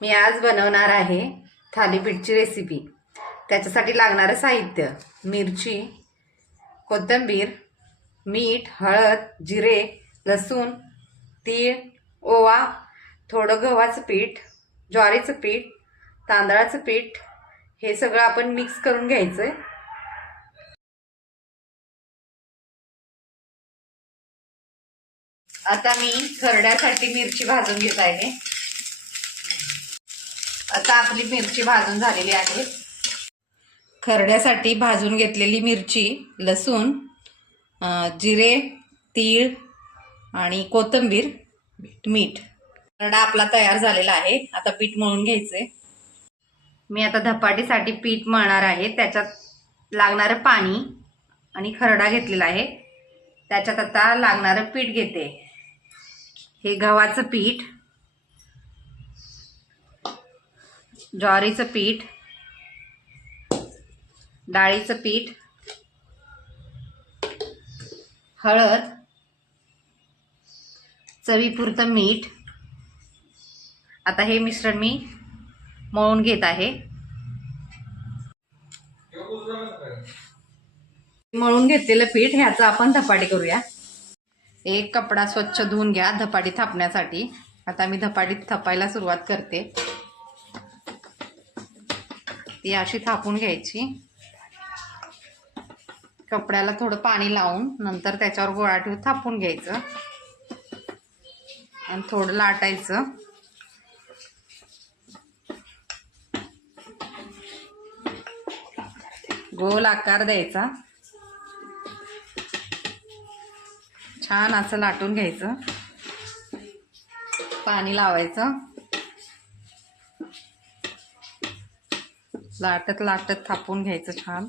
मी आज बनवणार आहे थालीपीठची रेसिपी। त्याच्यासाठी लागणारं साहित्य: मिरची, कोथिंबीर, मीठ, हळद, जिरे, लसूण, तीळ, ओवा, थोडं गव्हाचं पीठ, ज्वारीचं पीठ, तांदळाचं पीठ हे सगळं आपण मिक्स करून घ्यायचंय। आता मी खरड्यासाठी मिरची भाजून घेत आहे। आता आपली मिरची भाजून झालेली आहे। खरड्यासाठी भाजून घेतलेली मिरची, लसूण, जिरे, तीळ आणि कोथिंबीर, मीठ। खरडा आपला तयार झालेला आहे। आता पीठ मळून घ्यायचंय। मी आता धपाटीसाठी पीठ मळणार आहे। त्याच्यात लागणारं पाणी आणि खरडा घेतलेला आहे। त्याच्यात आता लागणारं पीठ घेते। हे गव्हाचं पीठ, ज्वारीचं पीठ, डाळीचं पीठ, हळद, चवीपुरतं मीठ। आता हे मिश्रण मी मळून घेत आहे। मळून घेतलेलं पीठ ह्याचं आपण धपाटी करूया। एक कपडा स्वच्छ धुवून घ्या धपाटी थापण्यासाठी। आता मी धपाटी थापायला सुरुवात करते। ती अशी थापून घ्यायची। कपड्याला थोडं पाणी लावून नंतर त्याच्यावर गोळा ठेवून थापून घ्यायचं आणि थोडं लाटायचं। गोल आकार द्यायचा। छान असं लाटून घ्यायचं। पाणी लावायचं। लाटत लाटत थापून घ्यायचं छान।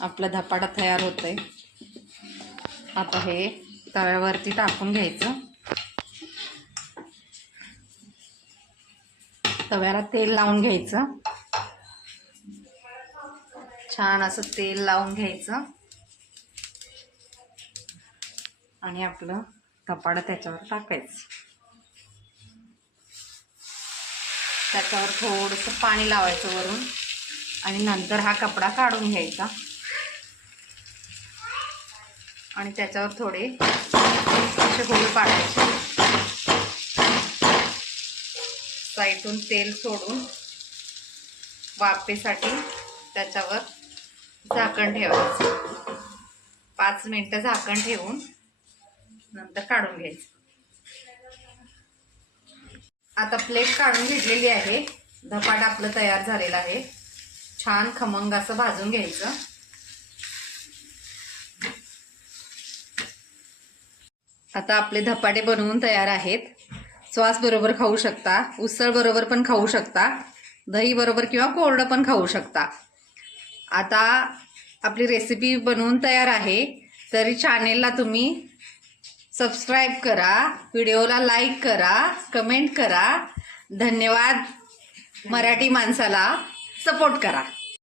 आपला धपाटा तयार होतोय। आता हे तव्यावरती टाकून घ्यायचं। तव्याला तेल लावून घ्यायचं। छान असं तेल लावून घ्यायचं आणि आपलं धपाटा त्याच्यावर टाकायचं। त्याच्यावर थोडंसं पाणी लावायचं वरून आणि नंतर हा कपडा काढून घ्यायचा आणि त्याच्यावर थोडे असे होल पाडायचे। साईडून तेल सोडून वाफेसाठी त्याच्यावर झाकण ठेवायचं। 5 मिनिटं झाकण ठेवून नंतर काढून घ्यायचं। आता प्लेट काढून घेतलेली आहे। धपाटा आपलं तयार झालेलं आहे। छान खमंग असं भाजून घ्यायचं। आता आपले धपाटे बनवून तयार आहेत। सॉस बरोबर खाऊ शकता, उसळ बरोबर पण खाऊ शकता, दही बरोबर किंवा कोरडं पण खाऊ शकता। आता आपली रेसिपी बनवून तयार आहे। तरी चॅनेलला तुम्ही सबस्क्राईब करा, व्हिडिओला लाईक करा, कमेंट करा। धन्यवाद। मराठी माणसाला सपोर्ट करा।